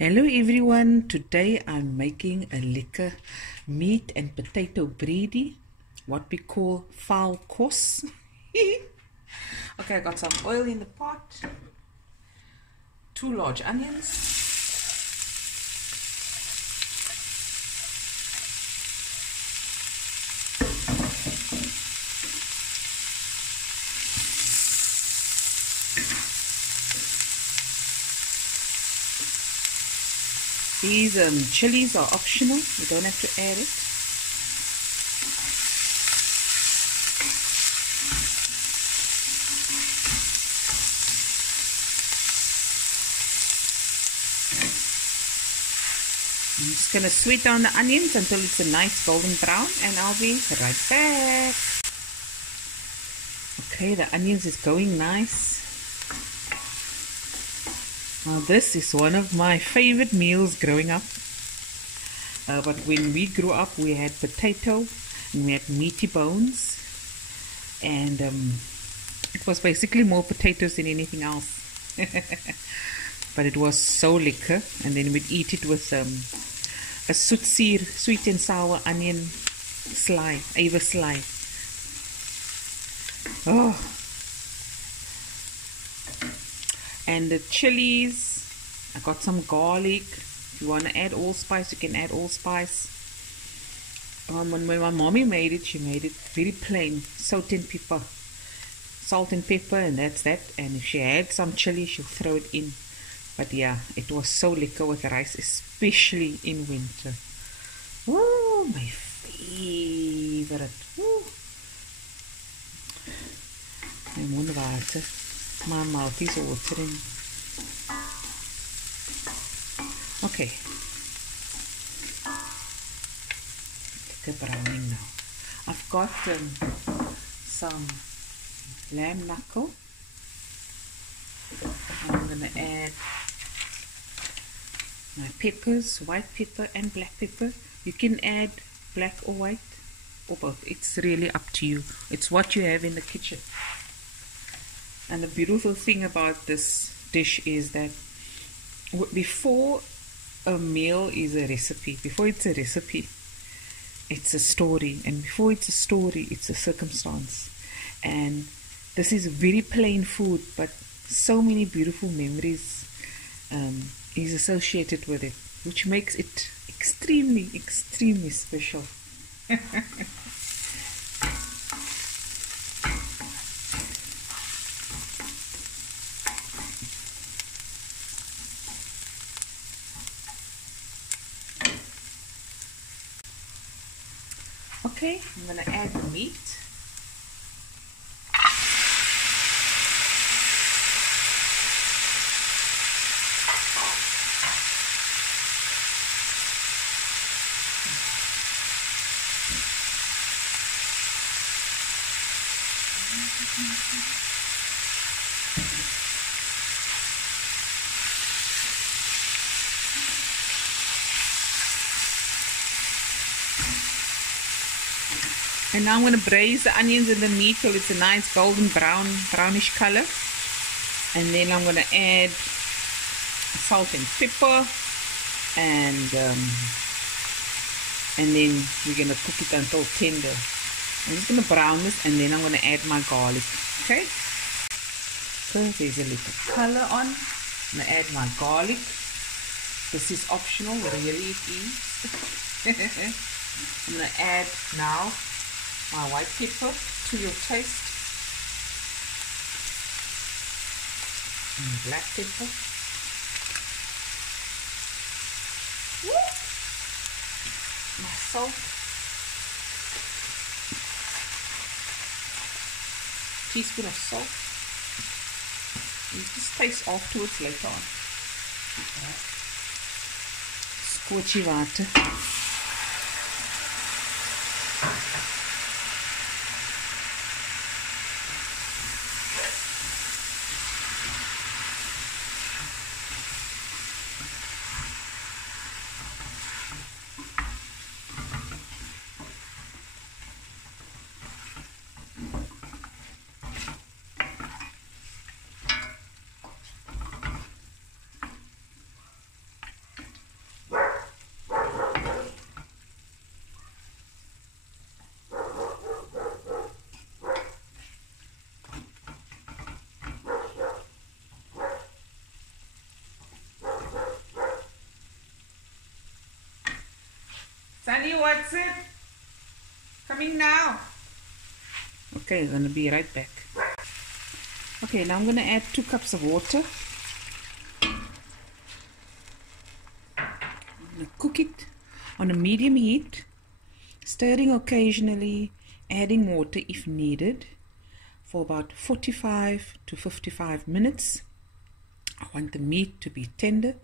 Hello everyone, today I'm making a lekker meat and potato bredie, what we call foul kos. Okay, I got some oil in the pot, 2 large onions, these chilies are optional, you don't have to add it. I'm just going to sweet down the onions until it's a nice golden brown, and I'll be right back. Okay, the onions is going nice. Now this is one of my favorite meals growing up. But when we grew up, we had potato and we had meaty bones, and it was basically more potatoes than anything else. But it was so lekker, and then we'd eat it with a sweet and sour onion sly, ewe sly. Oh. And the chilies, I got some garlic. If you want to add allspice, you can add allspice. When my mommy made it, she made it very plain, salt and pepper, and that's that. And if she had some chili, she'll throw it in. But yeah, it was so lekker with rice, especially in winter. Oh, my favorite. Ooh. My mondwater. My mouth is watering. Okay. Lekker browning now. I've got some lamb knuckle. I'm going to add my peppers, white pepper and black pepper. You can add black or white or both. It's really up to you. It's what you have in the kitchen. And the beautiful thing about this dish is that before a meal is a recipe, before it's a recipe, it's a story. And before it's a story, it's a circumstance. And this is very plain food, but so many beautiful memories is associated with it, which makes it extremely, extremely special. Okay, I'm going to add the meat. And now I'm going to braise the onions in the meat till it's a nice golden brownish color. And then I'm going to add salt and pepper, and then we're going to cook it until tender. I'm just going to brown this, and then I'm going to add my garlic. Okay? So there's a little color on. I'm going to add my garlic. This is optional, really it is. I'm going to add now my white pepper to your taste, and black pepper, my salt, teaspoon of salt. You just taste afterwards later on. Scorchy water. Sunny, what's it? Coming now. Okay, I'm gonna be right back. Okay, now I'm gonna add 2 cups of water. I'm gonna cook it on a medium heat, stirring occasionally, adding water if needed, for about 45 to 55 minutes. I want the meat to be tender.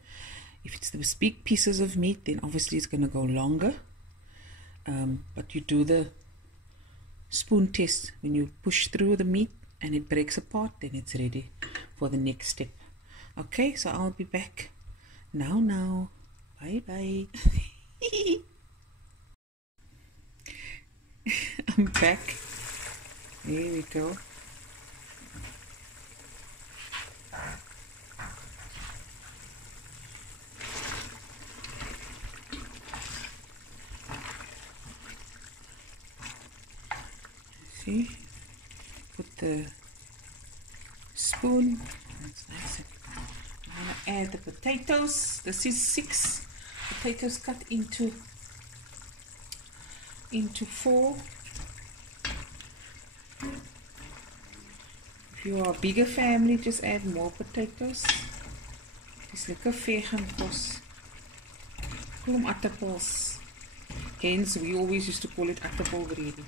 If it's those big pieces of meat, then obviously it's going to go longer. But you do the spoon test when you push through the meat and it breaks apart, then it's ready for the next step. Okay, so I'll be back now. Bye bye. I'm back. There we go. See, put the spoon. That's nice. I'm gonna add the potatoes. This is 6 potatoes cut into 4. If you are a bigger family, just add more potatoes. Dis lekker veg en kos. Call them aardappels. Hence, we always used to call it aardappel Bredie.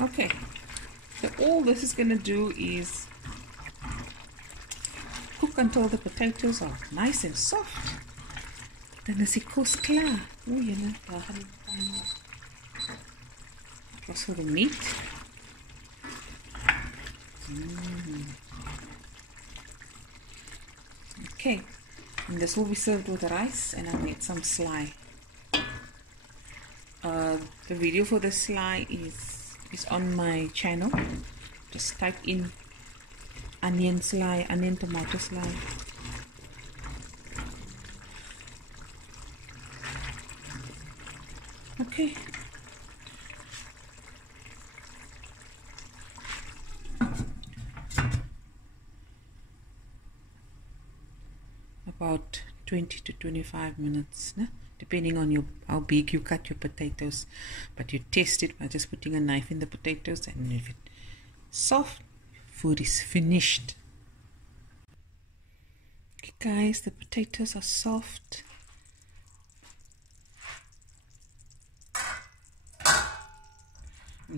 Okay, so all this is going to do is cook until the potatoes are nice and soft. Dan is die kos klaar. O, jylle, daar gaan die pan op. Was for the meat. Okay, and this will be served with rice, and I made some sly. The video for the sly is on my channel. Just type in onion sly, onion tomato sly. Okay. About 20 to 25 minutes, né? Depending on how big you cut your potatoes. But you test it by just putting a knife in the potatoes, and if it's soft, food is finished. Okay guys, the potatoes are soft.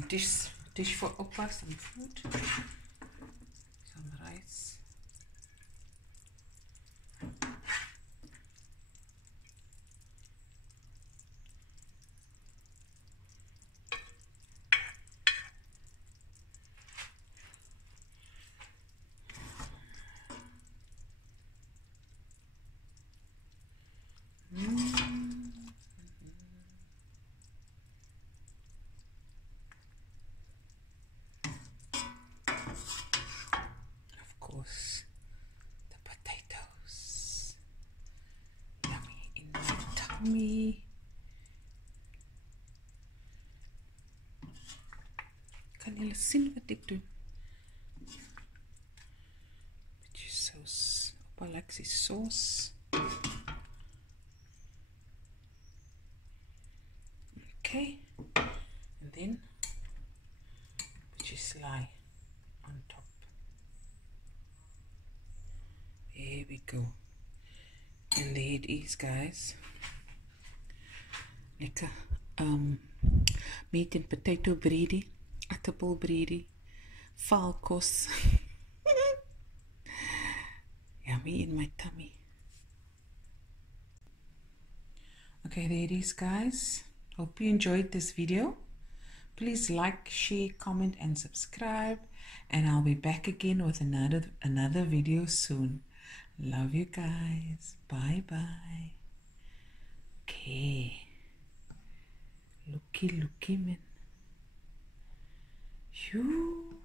Dish for Opa, some food, some rice. Of course, the potatoes. Yummy in my tummy. Kan julle sien wat ek doen? Beetje sauce. Opa likes his sauce. Okay, and then put your sly on top. There we go. And there it is, guys. Lekker meat and potato Bredie, aardappel Bredie, valkos. Yummy in my tummy. Okay, there it is, guys. Hope you enjoyed this video. Please like, share, comment and subscribe, and I'll be back again with another video soon. Love you guys. Bye bye. Okay. Looky man. Shoo.